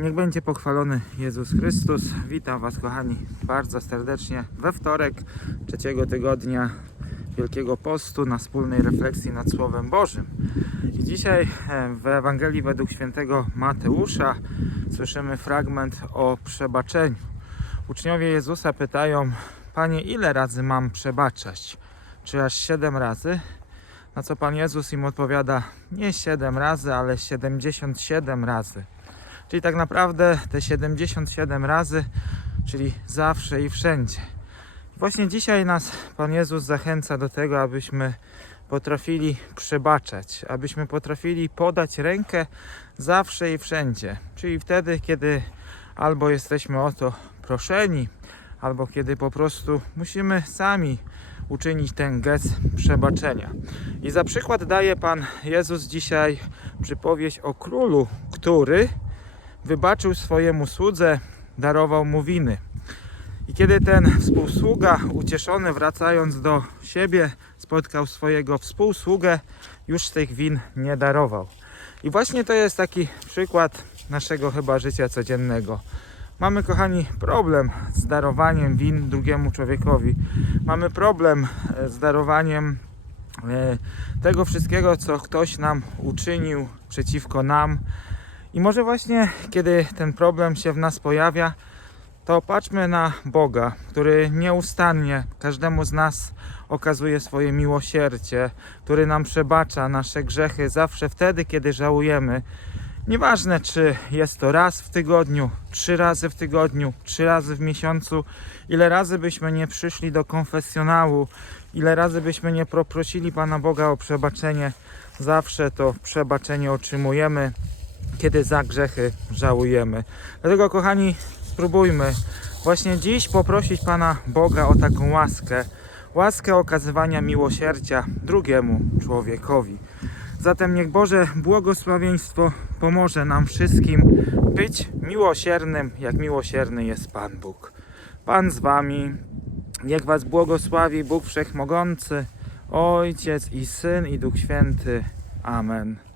Niech będzie pochwalony Jezus Chrystus. Witam Was, kochani, bardzo serdecznie we wtorek trzeciego tygodnia Wielkiego Postu na wspólnej refleksji nad Słowem Bożym. I dzisiaj e, w Ewangelii według świętego Mateusza słyszymy fragment o przebaczeniu. Uczniowie Jezusa pytają: Panie, ile razy mam przebaczać? Czy aż siedem razy? Na co Pan Jezus im odpowiada: Nie siedem razy, ale 77 razy. Czyli tak naprawdę te 77 razy, czyli zawsze i wszędzie. Właśnie dzisiaj nas Pan Jezus zachęca do tego, abyśmy potrafili przebaczać, abyśmy potrafili podać rękę zawsze i wszędzie. Czyli wtedy, kiedy albo jesteśmy o to proszeni, albo kiedy po prostu musimy sami uczynić ten gest przebaczenia. I za przykład daje Pan Jezus dzisiaj przypowieść o królu, który wybaczył swojemu słudze, darował mu winy. I kiedy ten współsługa, ucieszony wracając do siebie, spotkał swojego współsługę, już tych win nie darował. I właśnie to jest taki przykład naszego chyba życia codziennego. Mamy, kochani, problem z darowaniem win drugiemu człowiekowi. Mamy problem e, z darowaniem e, tego wszystkiego, co ktoś nam uczynił przeciwko nam. I może właśnie kiedy ten problem się w nas pojawia, to patrzmy na Boga, który nieustannie każdemu z nas okazuje swoje miłosierdzie, który nam przebacza nasze grzechy zawsze wtedy, kiedy żałujemy. Nieważne, czy jest to raz w tygodniu, trzy razy w tygodniu, trzy razy w miesiącu, ile razy byśmy nie przyszli do konfesjonału, ile razy byśmy nie poprosili Pana Boga o przebaczenie, zawsze to przebaczenie otrzymujemy, kiedy za grzechy żałujemy. Dlatego, kochani, spróbujmy właśnie dziś poprosić Pana Boga o taką łaskę, łaskę okazywania miłosierdzia drugiemu człowiekowi. Zatem niech Boże błogosławieństwo pomoże nam wszystkim być miłosiernym, jak miłosierny jest Pan Bóg. Pan z Wami, niech Was błogosławi Bóg Wszechmogący, Ojciec i Syn i Duch Święty. Amen.